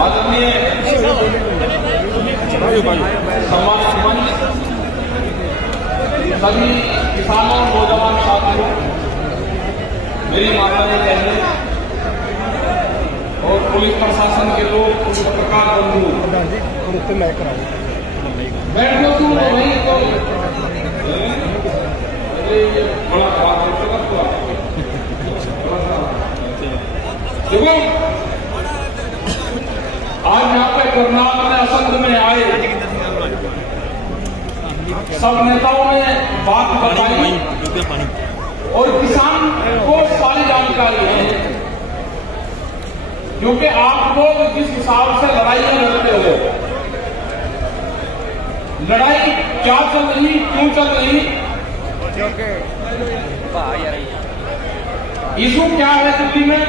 आदरणीय सम्मानित सभी किसानों नौजवान साथियों, मेरी माताएं बहनें और पुलिस प्रशासन के लोग, पत्रकार बंधु, बैठो तू वही तो बड़ा देखो, आज यहाँ पे करनाल में असंध में आए सब नेताओं ने बात बताई और किसान को सारी जानकारी है, क्योंकि आप लोग जिस हिसाब से लड़ाइयां लड़ते हो, लड़ाई क्या चल रही, क्यों चल रही, इशू क्या है दिल्ली में,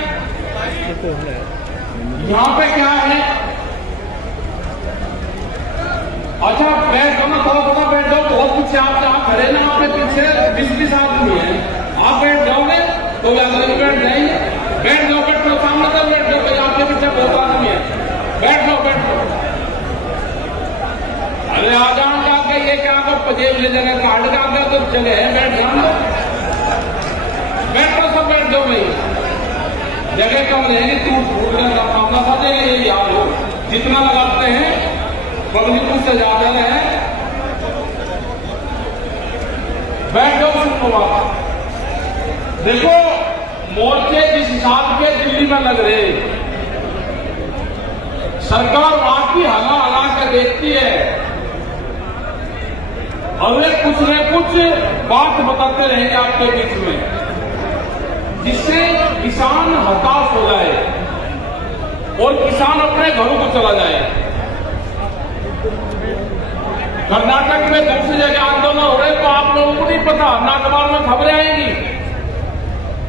यहाँ पे क्या है। अच्छा बैठ जाओ ना, थोड़ा बैठ जाओ, बहुत कुछ आप जहाँ खड़े ना, आपके पीछे 20-20 आदमी है, आप बैठ जाओगे तो वैसे भी बैठ जाएंगे, बैठ जाओ, बैठ जाओ, सामने तक बैठ जाओ, आपके पीछे बहुत आदमी है, बैठ जाओ, बैठ जाओ। अरे आ जाओ आगे, ये क्या पजेब ले जगह कार्ड का आगे तो जगह है, बैठ जाओ, बैठ जाओ, सब बैठ जाओ भाई, जगह कम रहेगी, टूट जाएगा मामला, साथ ये याद हो, जितना लगाते हैं पब्लिक से ज्यादा है, बैठ जाओ, सुनो बात। देखो मोर्चे जिस हिसाब के दिल्ली में लग रहे, सरकार वहां की हला के देखती है और वे कुछ न कुछ बात बताते रहेंगे आपके बीच में, जिससे किसान हताश हो जाए और किसान अपने घरों को चला जाए। कर्नाटक में दूसरी जगह आंदोलन हो रहे तो आप लोगों को नहीं पता, ना अखबार में खबरें आएंगी।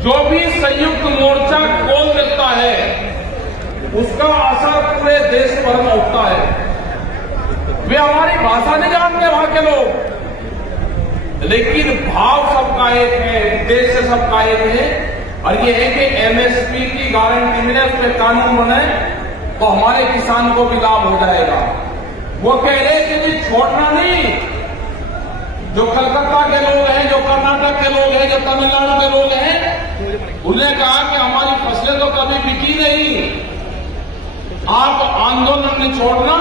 जो भी संयुक्त मोर्चा खोल देता है उसका असर पूरे देश भर में होता है। वे हमारी भाषा नहीं जानते वहां के लोग, लेकिन भाव सबका एक है, उद्देश्य सबका एक है, और ये है कि एमएसपी की गारंटी मिले, उस पर कानून बने तो हमारे किसान को भी लाभ हो जाएगा। वो कह रहे कि छोड़ना नहीं, जो कलकत्ता के लोग हैं, जो कर्नाटक के लोग हैं, जो तमिलनाडु के लोग हैं, उन्हें कहा कि हमारी फसलें तो कभी बिकी नहीं, आप आंदोलन नहीं छोड़ना,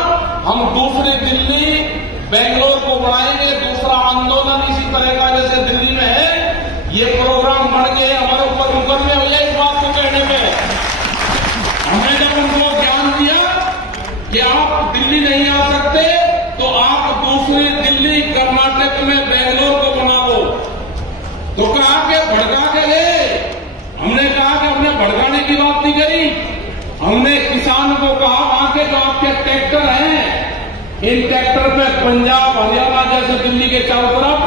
हम दूसरी दिल्ली बेंगलोर को बढ़ाएंगे, दूसरा आंदोलन इसी तरह का जैसे दिल्ली में है, ये प्रोग्राम बढ़ गए, हमारे ऊपर मुकदमे हो जाए इस बात को कहने में। हमने जब उनको ज्ञान दिया कि आप दिल्ली नहीं आ सकते तो आप दूसरी दिल्ली कर्नाटक में बेंगलोर को बना लो, तो कहा कि भड़का के ले, हमने कहा कि हमने भड़काने की बात नहीं करी, हमने किसान को कहा वहां के जो आपके ट्रैक्टर हैं, इन ट्रैक्टर में पंजाब हरियाणा जैसे दिल्ली के चारों तरफ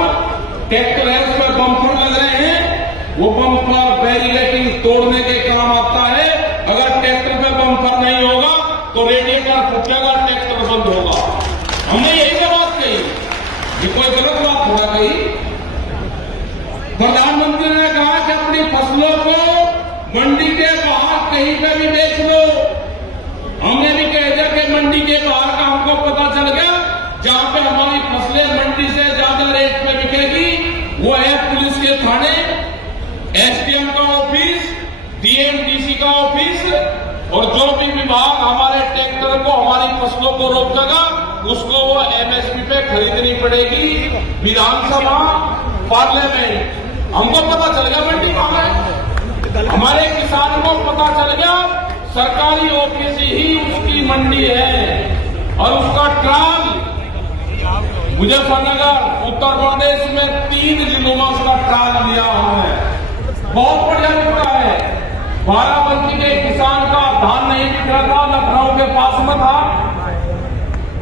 ट्रैक्टर है, उसमें बम्पर लग रहे हैं, वो बम्पर बैरिकेडिंग तोड़ने के काम आता है। अगर ट्रैक्टर पे बम्पर नहीं होगा तो रेडिएटर फूटेगा, ट्रैक्टर बंद होगा। हमने यही बात कही, ये कोई गलत बात होगा कही। प्रधानमंत्री ने कहा कि अपनी फसलों को मंडी के बाहर कहीं पे भी बेच लो। हमने भी कह दिया कि मंडी के बाहर का हमको पता चल गया, जहां पे हमारी फसलें मंडी से ज्यादा रेट पे बिकेगी वो है पुलिस के थाने, एसडीएम का ऑफिस, डीएमडीसी का ऑफिस, और जो भी विभाग हमारे ट्रैक्टर को, हमारी फसलों को रोकेगा उसको वो एमएसपी पे खरीदनी पड़ेगी। विधानसभा, पार्लियामेंट, हमको पता चल गया मंडी कहां है, हमारे किसान को पता चल गया सरकारी ऑफिस ही उसकी मंडी है, और उसका ट्रायल मुजफ्फरनगर उत्तर प्रदेश में 3 जिलों में उसका ट्रायल लिया हमने, बहुत बढ़िया बिकता है। बाराबंकी के किसान का धान नहीं बिक रहा था, लखनऊ के पास में था,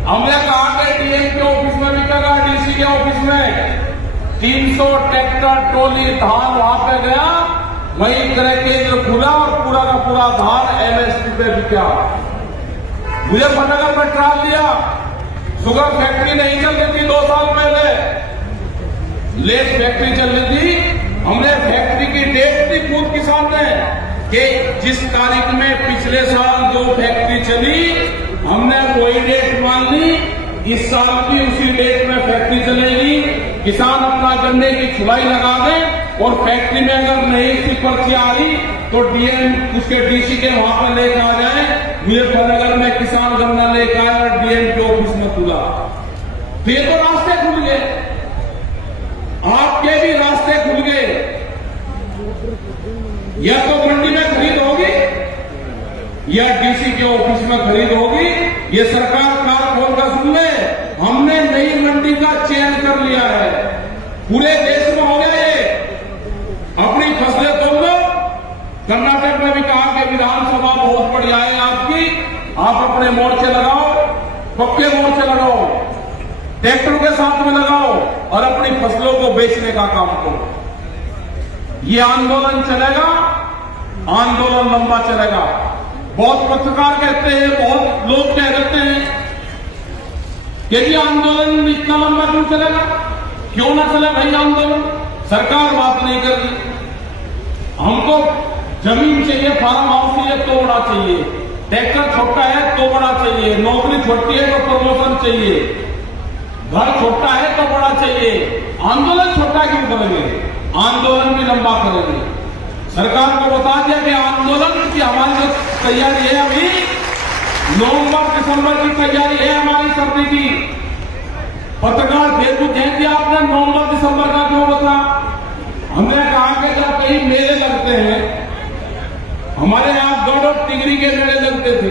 हमने कहा कि डीएम के ऑफिस में बिकेगा, डीसी के ऑफिस में 300 ट्रैक्टर ट्रॉली धान वहां पे गया, वहीं क्रय केंद्र खुला और पूरा का पूरा धान एमएसपी पे बिका। मुजफ्फरनगर में ट्रायल लिया, शुगर फैक्ट्री नहीं चल रही थी 2 साल पहले, लेस फैक्ट्री चल रही थी, हमने फैक्ट्री की डेट भी खुद सामने कि जिस तारीख में पिछले साल जो फैक्ट्री चली, हमने वही डेट मान ली, इस साल भी उसी डेट में फैक्ट्री चलेगी। किसान अपना गन्ने की छुलाई लगा दें और फैक्ट्री में अगर नई सी पर्ची आ रही तो डीएम उसके डीसी के वहां पर लेकर आ जाए। मुजफ्फरनगर में किसान गन्ना लेकर आया और डीएम के ऑफिस में खुला, तो ये तो रास्ते खुल गए, आपके भी रास्ते खुल गए। या तो मंडी में खरीद होगी या डीसी के ऑफिस में खरीद होगी। ये सरकार कान खोलकर सुन ले, हमने नई मंडी का चयन कर लिया है, पूरे देश में हो गया ये। अपनी फसलें तोड़ लो। कर्नाटक में भी कहा कि विधानसभा बहुत बढ़िया है आपकी, आप अपने मोर्चे लगाओ, पक्के मोर्चे लगाओ, ट्रैक्टरों के साथ में लगाओ और अपनी फसलों को बेचने का काम करो। ये आंदोलन चलेगा, आंदोलन लंबा चलेगा। बहुत पत्रकार कहते हैं, बहुत लोग कह देते हैं कि ये आंदोलन इतना लंबा क्यों चलेगा, क्यों ना चले भाई आंदोलन, सरकार बात नहीं कर रही। हमको जमीन चाहिए, फार्म हाउस चाहिए तो बड़ा चाहिए, ट्रैक्टर छोटा है तो बड़ा चाहिए, नौकरी छोटी है तो प्रमोशन चाहिए, घर छोटा है तो बड़ा चाहिए। आंदोलन छोटा क्यों करेंगे, आंदोलन भी लंबा करेंगे। सरकार को बता दिया कि आंदोलन की हमारी जो तैयारी है, अभी नवंबर दिसंबर की तैयारी है हमारी सर्दी की। पत्रकार फिर पूछें कि आपने नवंबर दिसंबर का क्यों बता। हमने कहा कि जब कहीं मेले लगते हैं, हमारे यहां गढ़ और टिगरी के मेले लगते थे,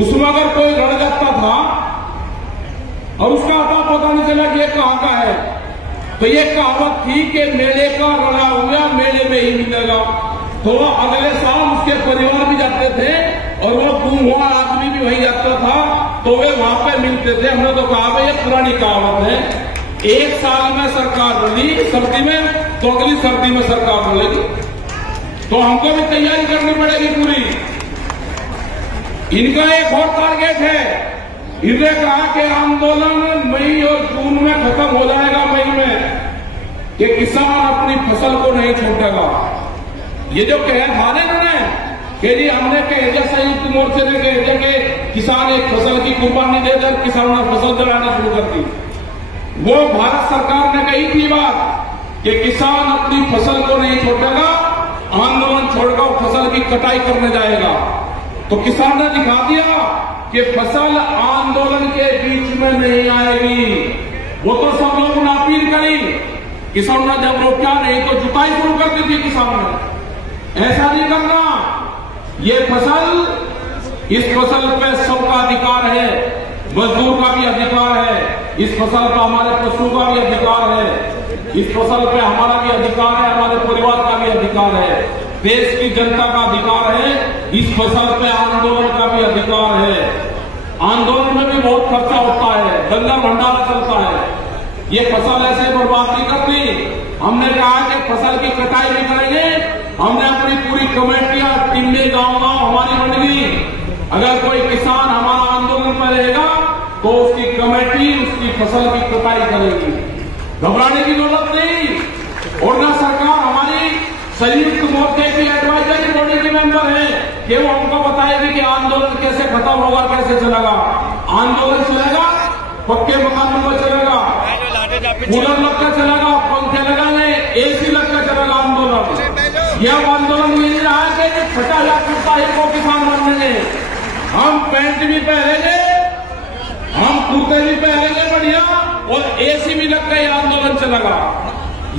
उसमें अगर कोई लड़ जाता था और उसका पता नहीं चला कि ये कहां का है, तो ये कहावत थी कि मेले का रड़ा हुआ मेले में ही मिलेगा। तो अगले साल उसके परिवार भी जाते थे और वो गुम हुआ आदमी भी वहीं जाता था, तो वे वहां पे मिलते थे। हमने तो कहा भाई ये पुरानी कहावत है, एक साल में सरकार बोली सर्दी में, तो अगली सर्दी में सरकार बोलेगी। तो हमको भी तैयारी करनी पड़ेगी पूरी। इनका एक और टारगेट है, इन्हें कहा कि आंदोलन मई और जून में खत्म हो जाएगा, मई में, कि किसान अपनी फसल को नहीं छूटेगा। ये जो कह था ना इन्होंने कि जी हमने कह संयुक्त मोर्चे ने कह दिया कि किसान एक फसल की कुर्बानी दे दे, किसानों ने फसल जलाना शुरू कर दी। वो भारत सरकार ने कही थी बात कि किसान अपनी फसल को नहीं छोड़ेगा, आंदोलन छोड़कर फसल की कटाई करने जाएगा। तो किसान ने दिखा दिया कि फसल आंदोलन के बीच में नहीं आएगी। वो तो सब लोग ने अपील करी, किसानों ने जब रोका नहीं तो जुताई शुरू कर दी थी किसानों ने। ऐसा नहीं करना, ये फसल, इस फसल पे सबका अधिकार है, मजदूर का भी अधिकार है, इस फसल पर हमारे पशु का भी अधिकार है, इस फसल पे हमारा भी अधिकार है, हमारे परिवार का भी अधिकार है, देश की जनता का अधिकार है, इस फसल पे आंदोलन का भी अधिकार है। आंदोलन में भी बहुत खर्चा होता है, लंगर भंडारा चलता है, ये फसल ऐसे बर्बाद नहीं करती। हमने कहा कि फसल की कटाई भी करेंगे। हमने अपनी पूरी कमेटियां टीमें गांव हमारी बन गई। अगर कोई किसान हमारा आंदोलन में रहेगा तो उसकी कमेटी उसकी फसल की कटाई करेगी, घबराने की जरूरत नहीं। और न सरकार हमारी संयुक्त मोर्चे की एडवाइजरी बॉडी के मेंबर है कि वो हमको बताएगी कि आंदोलन कैसे खत्म होगा, कैसे चलेगा। आंदोलन चलेगा, पक्के मकानों में चलेगा, कूलर लगकर चलेगा, पंखे लगाने, एसी लगकर चलेगा आंदोलन। यह आंदोलन ये नहीं रहा है कि 50,000 कुर्ता ही को किसान बनेंगे। हम पैंट भी पहनेंगे, हम कुर्ते भी पहनेंगे बढ़िया, और एसी भी लग कर आंदोलन चलेगा।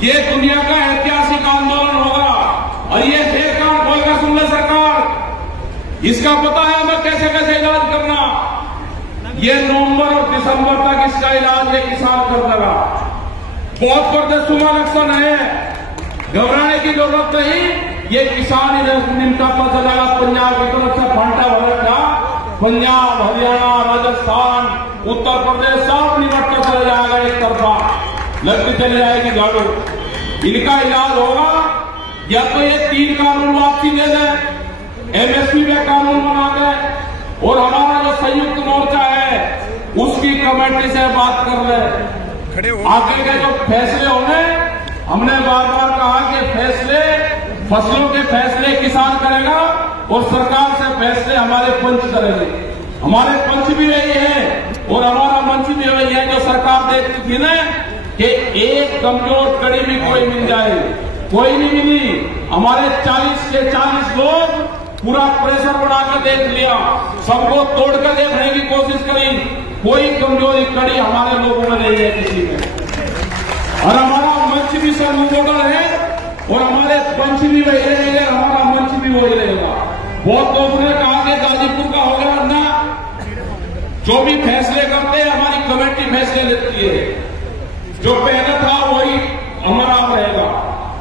ये दुनिया का ऐतिहासिक आंदोलन होगा। और ये सरकार बोलकर सुन ले, सरकार इसका पता है हमें कैसे कैसे इलाज करना। ये नवंबर और दिसंबर तक इसका इलाज ये किसान कर देगा। बहुत बड़े सुबह लक्षण है, घबराने की जरूरत नहीं। ये किसान इधर निमटा पर चलेगा, पंजाब की तरफ से फंटा भरेगा, पंजाब, हरियाणा, राजस्थान, उत्तर प्रदेश सब निमटता चला जाएगा, एक तरफा लगती चली जाएगी झाड़ू। इनका इलाज होगा या तो ये 3 कानून वापसी दे दे, एमएसपी में कानून बना दे, और हमारा जो संयुक्त मोर्चा है उसकी कमेटी से बात कर ले। आगे के जो फैसले होंगे, हमने बार बार कहा कि फैसले फसलों के फैसले किसान करेगा और सरकार से फैसले हमारे पंच करेंगे। हमारे पंच भी वही है और हमारा मंच भी वही है जो सरकार देखती थी ना कि एक कमजोर कड़ी भी कोई मिल जाए, कोई नहीं मिली। हमारे 40 के 40 लोग पूरा प्रेशर बढ़ाकर देख लिया, सबको तोड़कर देखने की कोशिश करी, कोई कमजोरी कड़ी हमारे लोगों में नहीं है किसी में। और हमारा मंच भी सर्वमोडल है और हमारे पंच भी वही रहेंगे, हमारा मंच भी वही रहेगा। बहुत लोगों ने कहा कि गाजीपुर का हो गया ना, जो भी फैसले करते हैं हमारी कमेटी फैसले लेती है, जो पहले था वही हमारा रहेगा।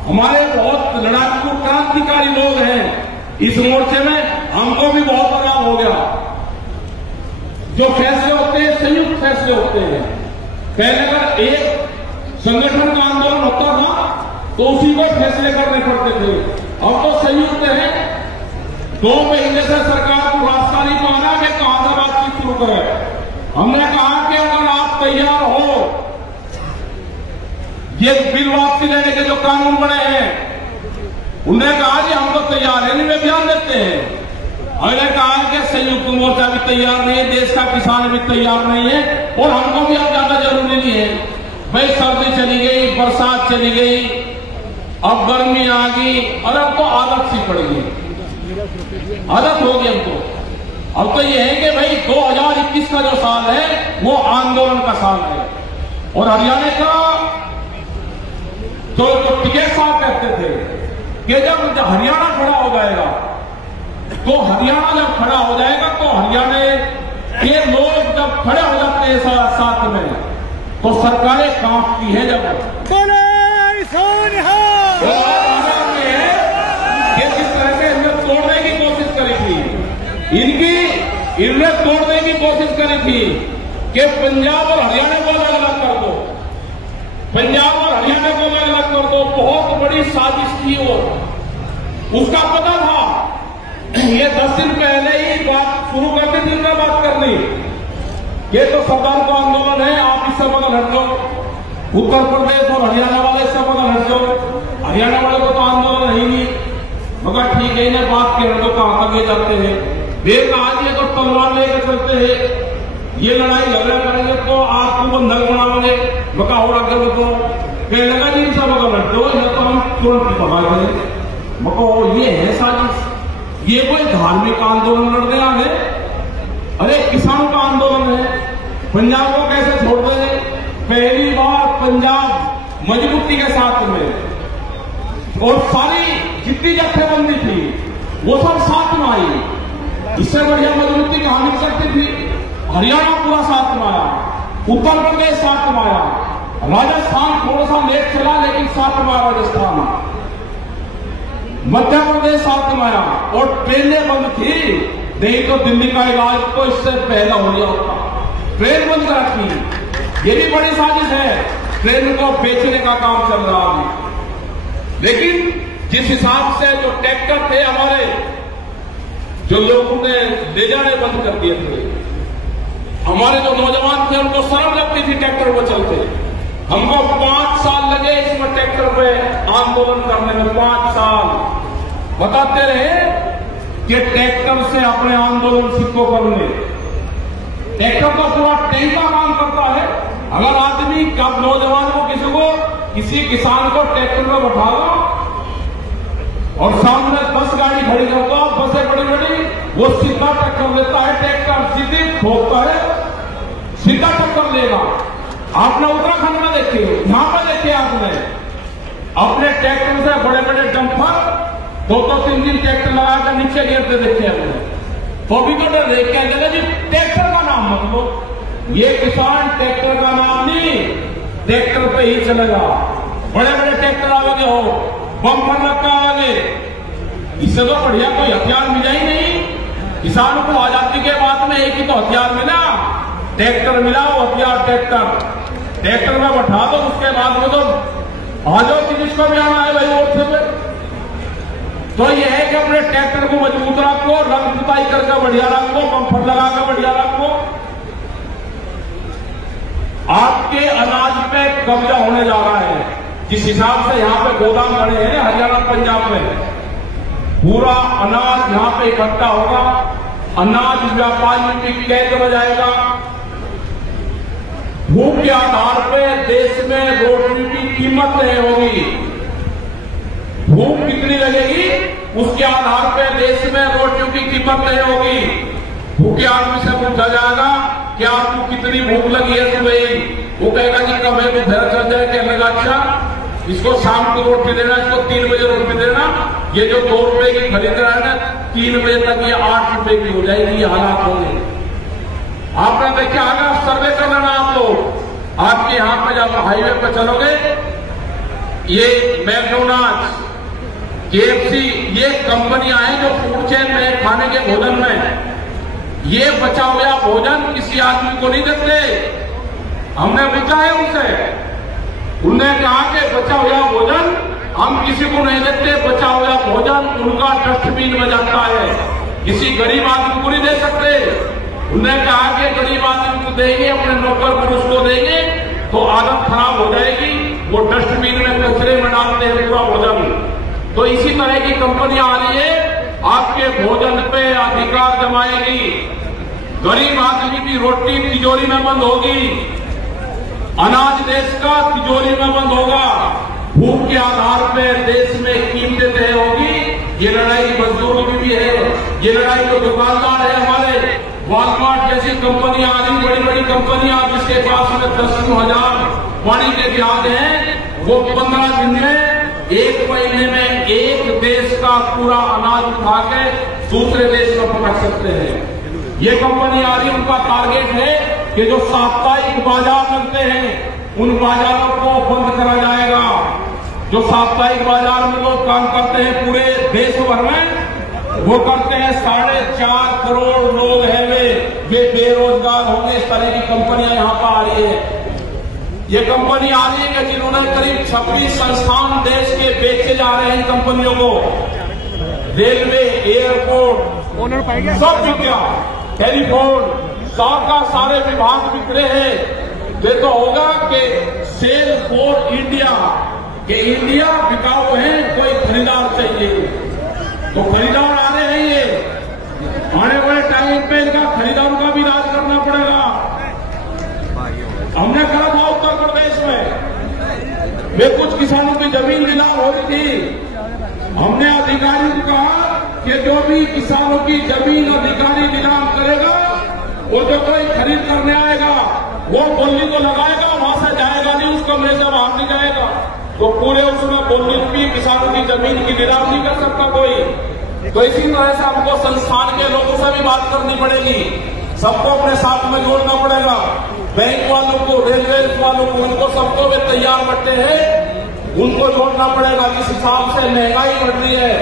हमारे बहुत लड़ाकू क्रांतिकारी लोग हैं इस मोर्चे में, हमको भी बहुत आराम हो गया। जो फैसले होते हैं संयुक्त फैसले होते हैं। पहले अगर एक संगठन का आंदोलन होता था तो उसी को फैसले करने पड़ते थे, अब तो संयुक्त है। 2 महीने से सरकार को रास्ता नहीं पाना कि कहां से बातचीत शुरू करें। हमने कहा कि अगर आप तैयार हो, ये बिल वापसी लेने के जो कानून बने हैं, उन्होंने कहा कि हम तो तैयार है, इनमें ध्यान देते हैं। हमने कहा कि संयुक्त मोर्चा भी तैयार नहीं है, देश का किसान भी तैयार नहीं है और हमको भी अब ज्यादा जरूरी नहीं है। भाई सर्दी चली गई, बरसात चली गई, अब गर्मी आ गई और अब तो आदत सी पड़ गई, आदत हो गई हमको। अब तो ये है कि भाई 2021 का जो साल है वो आंदोलन का साल है। और हरियाणा का तो टिकैत साहब कहते थे कि जब हरियाणा खड़ा हो जाएगा, तो हरियाणा जब खड़ा हो जाएगा तो हरियाणा के लोग जब खड़े हो जाते हैं साथ में तो सरकारें कांपती है। जब जिस तरह से इन्हें तोड़ने की कोशिश करी थी, इन्हें तोड़ने की कोशिश करी थी कि पंजाब और हरियाणा को अलग अलग कर दो, पंजाब और हरियाणा को अलग अलग कर दो। बहुत बड़ी साजिश थी और उसका पता था। ये 10 दिन पहले ही बात शुरू कर दी थी उनका बात करनी, ये तो सरदार का आंदोलन है, आप इससे बदल हट जाओ। उत्तर प्रदेश और हरियाणा वाले इससे बदल हट जाओ, हरियाणा वाले को तो आंदोलन है ही नहीं। मगर ठीक है, इन्हें बात के हटो कहां तक ले जाते हैं। देख आज ये तो तलवार लेकर चलते हैं, ये लड़ाई झगड़ा करेंगे तो आपको बंधक बनाओगे, बका हो रहा तो कहने लगा जी सब अगर लड़ते हो या तो हम तुरंत भगा देंगे। बको ये है साजिश, ये कोई धार्मिक आंदोलन लड़ने आ गए? अरे किसान का आंदोलन है, पंजाब को कैसे छोड़ दे? पहली बार पंजाब मजबूती के साथ में और सारी जितनी जत्थेबंदी थी वो सब साथ में आई। इससे बढ़िया मजबूती कहां मिल सकती थी? हरियाणा पूरा साथ में आया, उत्तर प्रदेश साथ में आया, राजस्थान थोड़ा सा लेट चला लेकिन साथ में आया, राजस्थान, मध्य प्रदेश साथ में आया और ट्रेनें बंद थी, नहीं तो दिल्ली का इलाज तो इससे पहला हो गया होता। ट्रेन बंद रखी, ये भी बड़ी साजिश है, ट्रेन को बेचने का काम चल रहा है। लेकिन जिस हिसाब से जो ट्रैक्टर थे हमारे, जो लोगों ने ले जाने बंद कर दिए थे, हमारे जो नौजवान थे उनको शर्म लगती थी ट्रैक्टर पर चलते। हमको 5 साल लगे इसमें ट्रैक्टर पे आंदोलन करने में, 5 साल बताते रहे कि ट्रैक्टर से अपने आंदोलन सिद्धो करने। ट्रैक्टर का पूरा टैंक का काम करता है। अगर आदमी कब नौजवान को किसी किसान को ट्रैक्टर में बैठा दो और सामने 10 गाड़ी खड़ी करता, बसें बड़ी बड़ी, वो सीधा टक्कर देता है, ट्रैक्टर सीधे ठोकता है, सीधा टक्कर लेगा। आपने उत्तराखंड में देखे, यहां पर देखे आपने अपने ट्रैक्टर से बड़े बड़े डंपर 2-3 दिन ट्रैक्टर लगाकर नीचे गिरते देखे हमने। तो भी तो डर देख के जी ट्रैक्टर का नाम मत लो, ये किसान ट्रैक्टर का नाम नहीं, ट्रैक्टर पे ही चलेगा। बड़े बड़े ट्रैक्टर आगे हो, बम्पर लगा आगे, इससे तो बढ़िया कोई हथियार मिला ही नहीं। किसानों को आजादी के बाद में एक ही तो हथियार मिला, ट्रैक्टर मिला, वो हथियार ट्रैक्टर में बैठा दो, उसके बाद में तो आ जाओ कि जिसको भी आना है भाई मोर्चे पे। तो ये है कि अपने ट्रैक्टर को मजबूत रखो, रंग पुताई करके बढ़िया रखो, बम्पर लगाकर बढ़िया रखो। आपके अनाज पे कब्जा होने जा रहा है। जिस हिसाब से यहां पे गोदाम बने हैं हरियाणा पंजाब में, पूरा अनाज यहां पे इकट्ठा होगा, अनाज व्यापारियों की कैद हो जाएगा। भूख के आधार पे देश में रोटी की कीमत नहीं होगी। भूख कितनी लगेगी उसके आधार पे देश में रोटियों की कीमत नहीं होगी। भूखे आदमी से पूछा जाएगा कि आपको कितनी भूख लगी है सुबह, वो कहेगा कि कब है, तो घर चल जाए, कहने लगा अच्छा इसको शाम को रोटी देना, इसको 3 बजे रोटी देना, ये जो 2 रुपए की खरीद रहा है ना 3 बजे तक ये 8 रुपए की हो जाएगी। ये हालात होंगे। आपने देखा आगा सर्वे कर लेना आप लोग। आपके यहां पर जब हाईवे पर चलोगे, ये मैकडोनाल्ड, KFC, ये कंपनियां हैं जो फूड चेन में खाने के भोजन में ये बचा हुआ भोजन किसी आदमी को नहीं देते। हमने पूछा है उनसे, उन्होंने कहा कि बचा हुआ भोजन हम किसी को नहीं देते। बचा हुआ भोजन उनका डस्टबिन में जाता है, किसी गरीब आदमी को नहीं दे सकते। उन्होंने कहा कि गरीब आदमी को देंगे, अपने नौकर पुरुष को देंगे तो आदत खराब हो जाएगी, वो डस्टबिन में कचरे में डालते हैं पूरा भोजन। तो इसी तरह की कंपनियां आ रही है, आपके भोजन पे अधिकार जमाएगी। गरीब आदमी की रोटी तिजोरी में बंद होगी, अनाज देश का तिजोरी में बंद होगा। भूख के आधार पे देश में कीमतें तय होगी। ये लड़ाई मजदूरों की भी है, ये लड़ाई जो दुकानदार है हमारे वॉलमार्ट जैसी कंपनियां आ रही, बड़ी बड़ी कंपनियां जिसके पास में 10,000 पानी के ब्याज हैं, वो 15 दिन में, 1 महीने में एक देश का पूरा अनाज उठा के दूसरे देश में पकड़ सकते हैं। ये कंपनी आ रही, उनका टारगेट है कि जो साप्ताहिक बाजार लगते हैं उन बाजारों को बंद करा जाएगा। जो साप्ताहिक बाजार में लोग काम करते हैं पूरे देश भर में, वो करते हैं 4.5 करोड़ लोग हैं, वे बेरोजगार होंगे। इस तरह की कंपनियां यहां पर आ रही है। ये कंपनी आ रही है जिन्होंने करीब 26 संस्थान देश के बेचे जा रहे हैं। इन कंपनियों को रेलवे, एयरपोर्ट सब बिक गया, टेलीफोन का सारे विभाग बिखरे हैं। ये तो होगा कि सेल फॉर इंडिया, कि इंडिया बिकाऊ है, कोई खरीदार चाहिए, तो खरीदार आ रहे हैं। ये आने वाले टाइम पे इनका खरीदारों का भी इलाज करना पड़ेगा। हमने करा था उत्तर प्रदेश में कुछ किसानों की जमीन नीलाम हो रही थी। हमने अधिकारियों को कहा कि जो भी किसानों की जमीन अधिकारी नीलाम करेगा, वो जो कोई खरीद करने आएगा वो बोली को लगाएगा, वहां से जाएगा नहीं, उस कमरे से बाहर नहीं जाएगा। तो पूरे उसमें बोली की किसानों की जमीन की नीलाम नहीं कर सकता कोई। तो इसी तरह से हमको संस्थान के लोगों से भी बात करनी पड़ेगी, सबको अपने साथ में जोड़ना पड़ेगा। बैंक वालों को, रेलवे वालों को, उनको सबको वे तैयार बैठे हैं, उनको जोड़ना पड़ेगा। जिस हिसाब से महंगाई बढ़ रही है,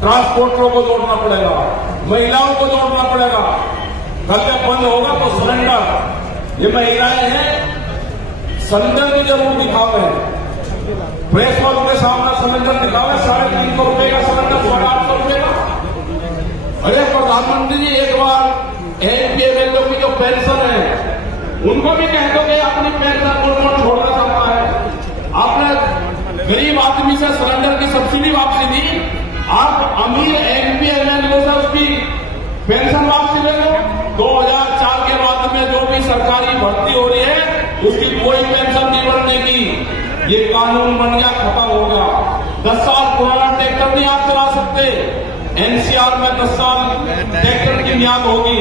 ट्रांसपोर्टरों को जोड़ना पड़ेगा, महिलाओं को जोड़ना पड़ेगा। घर में बंद होगा तो सिलेंडर, ये महिलाएं हैं, सिलेंडर की जरूर दिखावे, प्रेस वालों के सामने सिलेंडर दिखावे, 350 रुपए का सिलेंडर, 800 रुपए का। अरे प्रधानमंत्री जी एक बार एमपीएमएलओ की जो पेंशन है उनको भी कह दो कि अपनी पेंशन को छोड़ना चाहता है। आपने गरीब आदमी से सिलेंडर की सब्सिडी वापसी दी, आप अमीर एमपीएमएलओ से उसकी पेंशन वापसी ले लो। 2004 के बाद में जो भी सरकारी भर्ती हो रही है उसकी कोई पेंशन नहीं बढ़ने की। ये कानून बन गया, खत्म हो गया। 10 साल पुराना ट्रैक्टर नहीं आप चला सकते। एनसीआर में 10 साल ट्रैक्टर की मियाद होगी,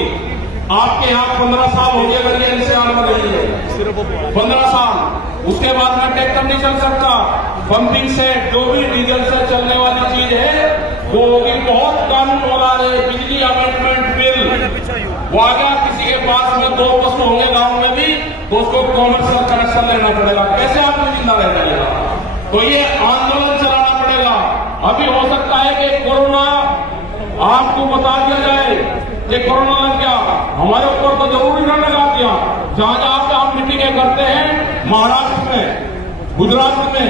आपके यहाँ 15 साल हो गए अगर ये एनसीआर में रही है, 15 साल, उसके बाद में ट्रैक्टर नहीं चल सकता। पंपिंग सेट, जो भी डीजल से चलने वाली चीज है वो होगी। बहुत कानून हो रहा है, बिजली अमेंडमेंट बिल वो आ गया। किसी के पास में 2 पशु होंगे गांव में भी तो उसको कॉमर्शियल कनेक्शन लेना पड़ेगा, कैसे आदमी जिंदा रह जाएगा। तो ये आंदोलन चलाना पड़ेगा। अभी हो सकता है कि कोरोना आपको बता दिया जाए कि कोरोना लग गया, हमारे ऊपर तो जरूरी न लगा दिया। जहां जहां पे हम मीटिंगें करते हैं, महाराष्ट्र में, गुजरात में,